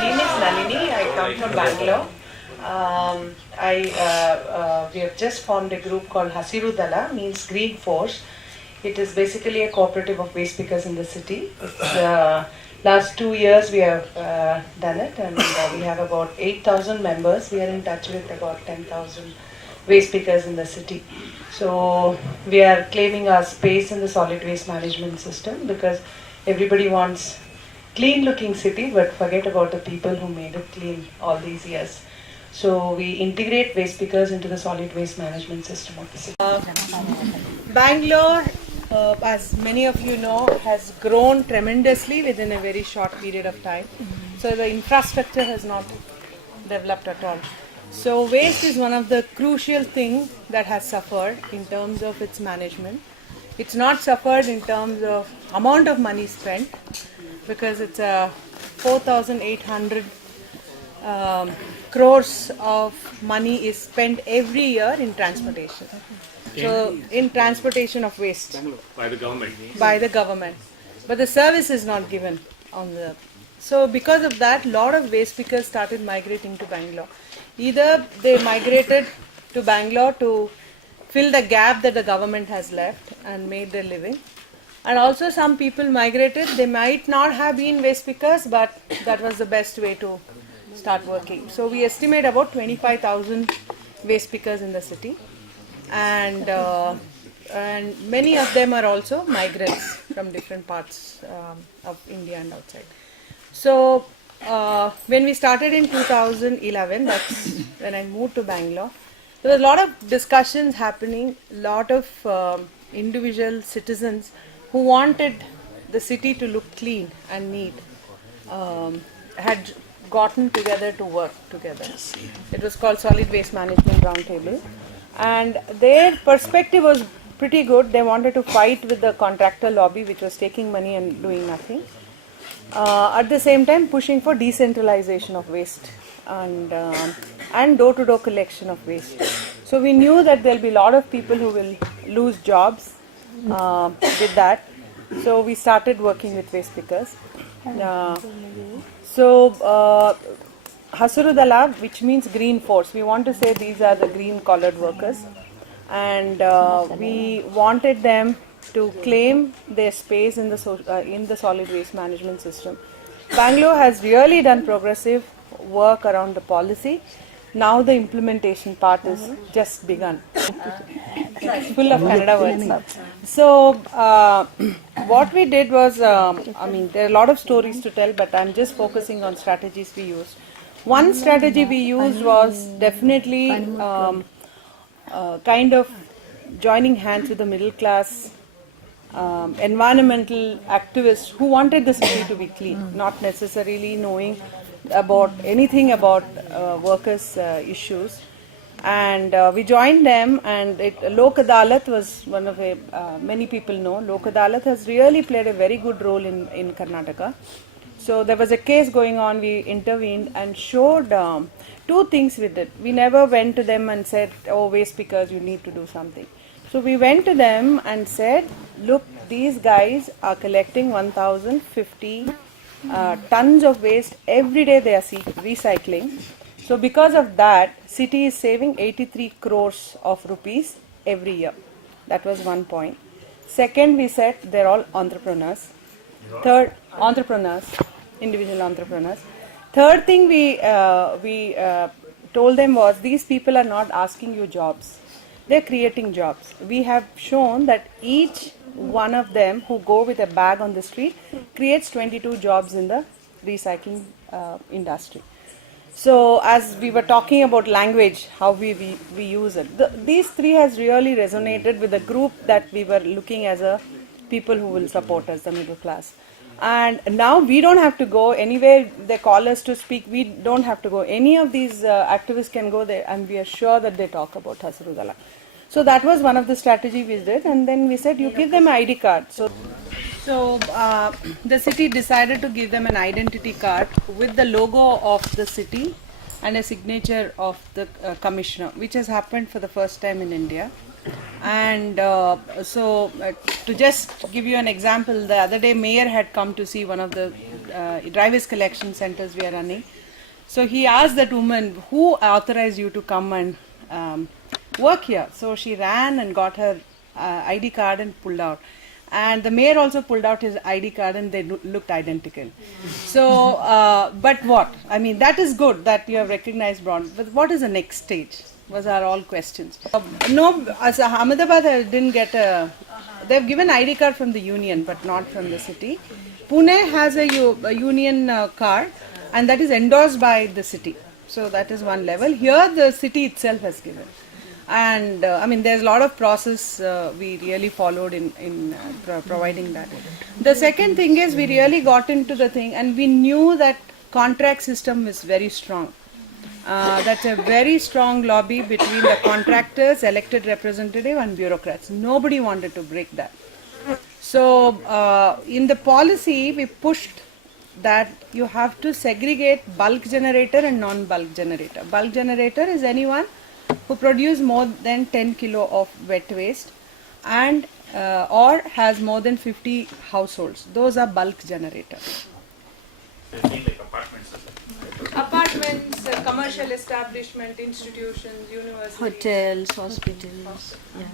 name is Nalini. I come from Bangalore. We have just formed a group called Hasiru Dala, means Green Force. It is basically a cooperative of waste pickers in the city. Last 2 years we have done it, and we have about 8,000 members. We are in touch with about 10,000 waste pickers in the city. So we are claiming our space in the solid waste management system because everybody wants clean looking city but forget about the people who made it clean all these years. So we integrate waste pickers into the solid waste management system of the city. Bangalore, as many of you know, has grown tremendously within a very short period of time. So the infrastructure has not developed at all. So waste is one of the crucial things that has suffered in terms of its management. It's not suffered in terms of amount of money spent because it's a 4,800 crores of money is spent every year in transportation. So in transportation of waste by the government. But the service is not given on the. So because of that, lot of waste pickers started migrating to Bangalore. Either they migrated to Bangalore to fill the gap that the government has left and made their living. And also some people migrated, they might not have been waste pickers, but that was the best way to start working. So we estimate about 25,000 waste pickers in the city. And many of them are also migrants from different parts of India and outside. So when we started in 2011, that's when I moved to Bangalore, there was a lot of discussions happening, lot of individual citizens who wanted the city to look clean and neat, had gotten together to work together. It was called Solid Waste Management Roundtable. And their perspective was pretty good. They wanted to fight with the contractor lobby, which was taking money and doing nothing. At the same time, pushing for decentralization of waste and door-to-door collection of waste. So we knew that there'll be a lot of people who will lose jobs with that. So we started working with waste pickers. Hasiru Dala, which means green force, we want to say these are the green collared workers, and we wanted them to claim their space in the solid waste management system. Bangalore has really done progressive work around the policy. Now the implementation part is just begun. Full of Kannada words. So what we did was, there are a lot of stories to tell, but I'm just focusing on strategies we used. One strategy we used was definitely kind of joining hands with the middle class environmental activists who wanted the city to be clean, not necessarily knowing about anything about workers' issues. And we joined them, and Lok Adalat was one of many people know. Lok Adalat has really played a very good role in Karnataka. So there was a case going on, we intervened and showed two things with it. We never went to them and said, oh, waste pickers, you need to do something. So we went to them and said, look, these guys are collecting 1,050 tons of waste every day. They are recycling. So because of that, city is saving 83 crores of rupees every year. That was one point. Second, we said they're all entrepreneurs. Third, individual entrepreneurs. Third thing we told them was, these people are not asking you jobs. They're creating jobs. We have shown that each one of them who go with a bag on the street creates 22 jobs in the recycling industry. So as we were talking about language, how we use it, these three has really resonated with the group that we were looking as a people who will support us, the middle class. And now we don't have to go anywhere. They call us to speak. We don't have to go. Any of these activists can go there, and we are sure that they talk about Hasiru Dala. So that was one of the strategy we did, and then we said, you give them an ID card. So the city decided to give them an identity card with the logo of the city and a signature of the commissioner, which has happened for the first time in India. And to just give you an example, the other day mayor had come to see one of the drivers collection centers we are running. So he asked that woman, who authorized you to come and work here? So she ran and got her ID card and pulled out. And the mayor also pulled out his ID card and they looked identical. So, but what? I mean, that is good that you have recognized bronze. But what is the next stage? Was our all questions. No, as Ahmedabad didn't get a, they've given ID card from the union but not from the city. Pune has a union card and that is endorsed by the city. So that is one level. Here the city itself has given. And I mean, there's a lot of process we really followed in providing that. The second thing is we really got into the thing and we knew that contract system is very strong. That's a very strong lobby between the contractors, elected representative and bureaucrats. Nobody wanted to break that. So in the policy, we pushed that you have to segregate bulk generator and non-bulk generator. Bulk generator is anyone who produce more than 10 kilo of wet waste and or has more than 50 households. Those are bulk generators. Apartments, commercial establishment, institutions, universities, hotels, hospitals. Yeah.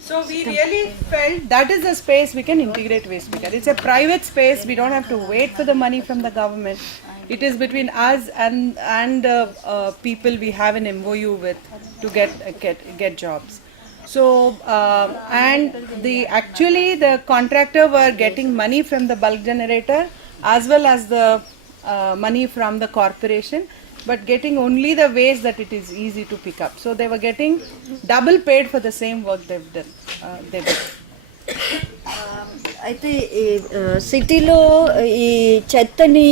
So we really felt that is the space we can integrate waste picker. It's a private space. We don't have to wait for the money from the government. It is between us and people we have an MOU with to get jobs. So and the contractor were getting money from the bulk generator as well as the money from the corporation, but getting only the waste that it is easy to pick up. So they were getting double paid for the same work they've done. అయితే సిటీలో ఈ చెత్తని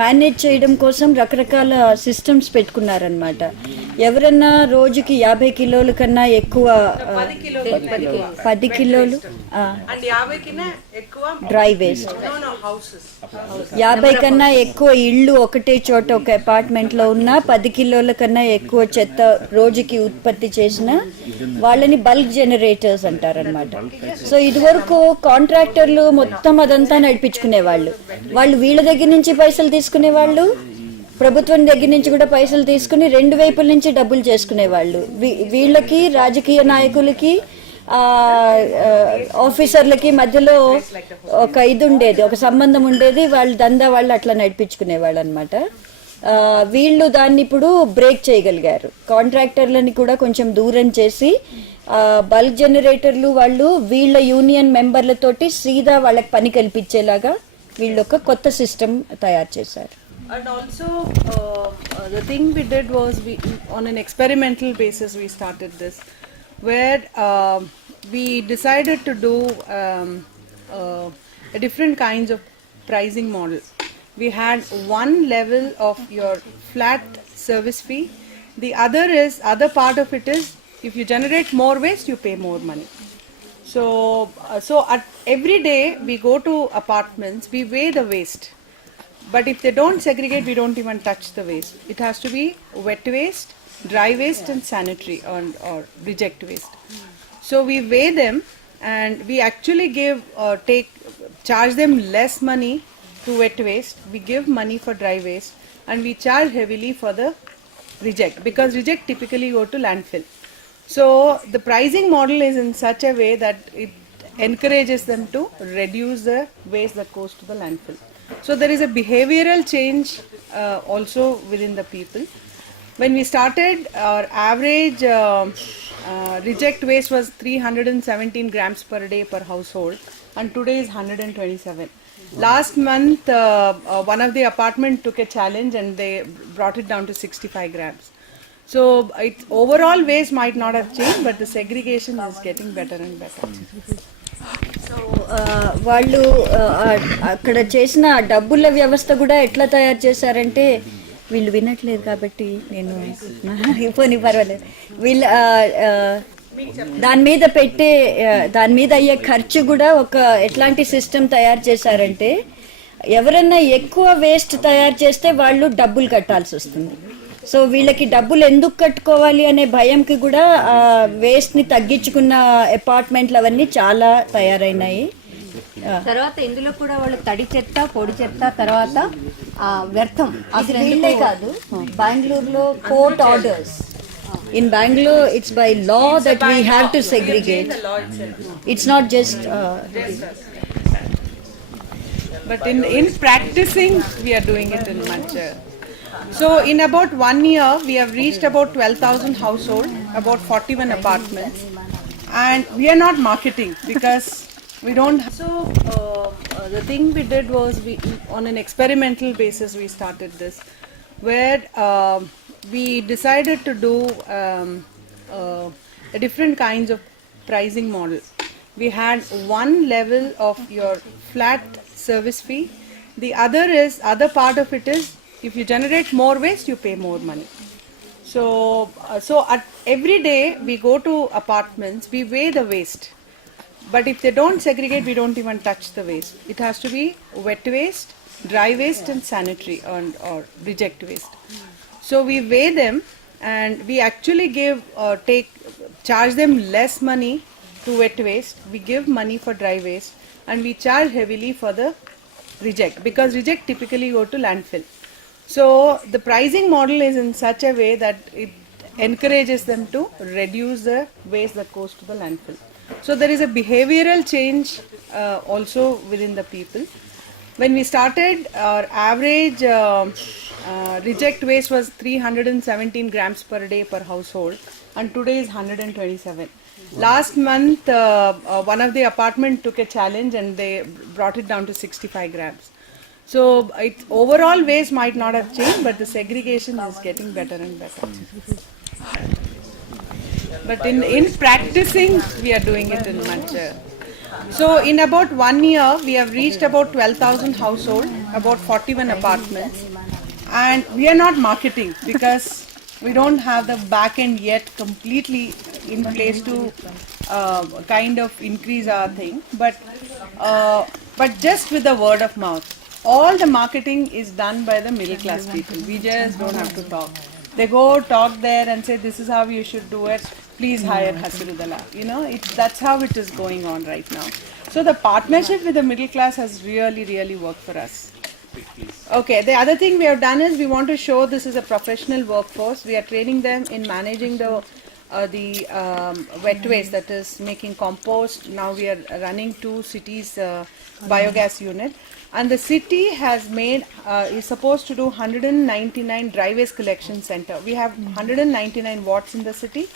manage చేయడం కోసం రకరకాల systems పెట్టుకున్నారనమాట. ఎవరన్నా రోజుకి 50 కిలోల కన్నా ఎక్కువ 10 కిలోలు డ్రై వేస్ట్, 50 కన్నా ఎక్కువ ఇళ్ళు ఒకటే చోట ఒక అపార్ట్మెంట్లో ఉన్న 10 కిలోల కన్నా ఎక్కువ చెత్త రోజుకి ఉత్పత్తి చేసిన వాళ్ళని బల్క్ జనరేటర్స్ అంటారనమాట. సో ఇదివరకు కాంట్రాక్టర్లు మొత్తం అదంతా నడిపించుకునేవాళ్ళు. వాళ్ళు వీళ్ళ దగ్గర నుంచి పైసలు తీసుకునేవాళ్ళు, ప్రభుత్వం దగ్గర నుంచి కూడా పైసలు తీసుకుని రెండు వైపుల నుంచి డబ్బులు చేసుకునేవాళ్ళు. వీళ్ళకి రాజకీయ నాయకులకి ఆఫీసర్లకి మధ్యలో ఒక ఇది ఉండేది, ఒక సంబంధం ఉండేది. వాళ్ళు దందా వాళ్ళు అట్లా నడిపించుకునేవాళ్ళు అనమాట. వీళ్ళు దాన్ని ఇప్పుడు బ్రేక్ చేయగలిగారు. కాంట్రాక్టర్లని కూడా కొంచెం దూరం చేసి బల్క్ జనరేటర్లు వాళ్ళు వీళ్ళ యూనియన్ మెంబర్లతోటి సీదా వాళ్ళకి పని కల్పించేలాగా వీళ్ళు ఒక కొత్త సిస్టమ్ తయారు చేశారు. And also the thing we did was on an experimental basis we started this, where we decided to do a different kinds of pricing model. We had one level of your flat service fee. The other part of it is if you generate more waste, you pay more money. So every day we go to apartments, we weigh the waste. But if they don't segregate, we don't even touch the waste. It has to be wet waste, dry waste and sanitary or reject waste. So we weigh them and we actually charge them less money to wet waste. We give money for dry waste and we charge heavily for the reject, because reject typically go to landfill. So the pricing model is in such a way that it encourages them to reduce the waste that goes to the landfill. So there is a behavioral change also within the people. When we started, our average reject waste was 317 grams per day per household, and today is 127. Last month, one of the apartment took a challenge and they brought it down to 65 grams. So overall waste might not have changed, but the segregation is getting better and better. So వాళ్ళు అక్కడ చేసిన డబ్బుల వ్యవస్థ కూడా ఎట్లా తయారు చేశారంటే, వీళ్ళు వినట్లేదు కాబట్టి నేను పోనీ పర్వాలేదు, వీళ్ళు దాని మీద అయ్యే ఖర్చు కూడా ఒక ఎట్లాంటి సిస్టమ్ తయారు చేశారంటే, ఎవరన్నా ఎక్కువ వేస్ట్ తయారు చేస్తే వాళ్ళు డబ్బులు కట్టాల్సి వస్తుంది. సో వీళ్ళకి డబ్బులు ఎందుకు కట్టుకోవాలి అనే భయంకి కూడా వేస్ట్ని తగ్గించుకున్న అపార్ట్మెంట్లు అవన్నీ చాలా తయారైనాయి. తర్వాత ఇందులో కూడా వాళ్ళు తడి చెత్త, పొడి చెత్త, తర్వాత వ్యర్థం అసలు వీళ్ళే కాదు, బెంగళూరులో court orders. In Bangalore, it's by law that we have to segregate. It's not just. But in practicing, we are doing it in much. So in about 1 year, we have reached about 12,000 households, about 41 apartments, and we are not marketing because we don't. So the thing we did was on an experimental basis we started this, where we decided to do a different kinds of pricing model. We had one level of your flat service fee. The other part of it is if you generate more waste, you pay more money. So at every day we go to apartments, we weigh the waste. But if they don't segregate, we don't even touch the waste. It has to be wet waste, dry waste, and sanitary or reject waste. So we weigh them, and we actually charge them less money to wet waste. We give money for dry waste, and we charge heavily for the reject, because reject typically go to landfill. So the pricing model is in such a way that it encourages them to reduce the waste that goes to the landfill. So there is a behavioral change also within the people. When we started, our average reject waste was 317 grams per day per household, and today is 127. Last month, one of the apartment took a challenge and they brought it down to 65 grams. So overall waste might not have changed, but the segregation is getting better and better. But in practicing, we are doing it in much. So in about 1 year, we have reached about 12,000 households, about 41 apartments, and we are not marketing because we don't have the back end yet completely in place to kind of increase our thing. But just with the word of mouth, all the marketing is done by the middle class people. We just don't have to talk. They go talk there and say, this is how you should do it. Please hire Hasirudala. You know, that's how it is going on right now. So the partnership with the middle class has really, really worked for us. Okay, the other thing we have done is we want to show this is a professional workforce. We are training them in managing the wet waste, that is making compost. Now we are running 2 cities biogas unit. And the city has is supposed to do 199 dry waste collection center. We have 199 wards in the city.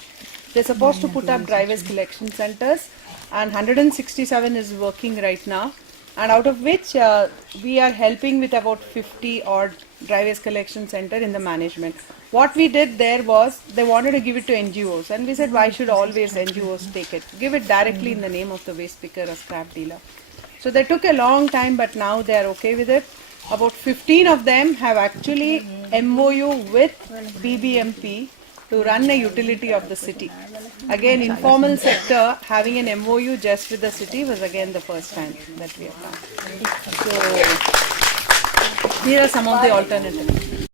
They're supposed to put up dry waste collection centers, and 167 is working right now. And out of which we are helping with about 50 odd dry waste collection center in the management. What we did there was they wanted to give it to NGOs, and we said, why should always NGOs take it? Give it directly in the name of the waste picker or scrap dealer. So they took a long time, but now they are okay with it. About 15 of them have actually MOU with BBMP to run a utility of the city. Again, informal sector having an MOU just with the city was again the first time that we have done. So these are some of the alternatives.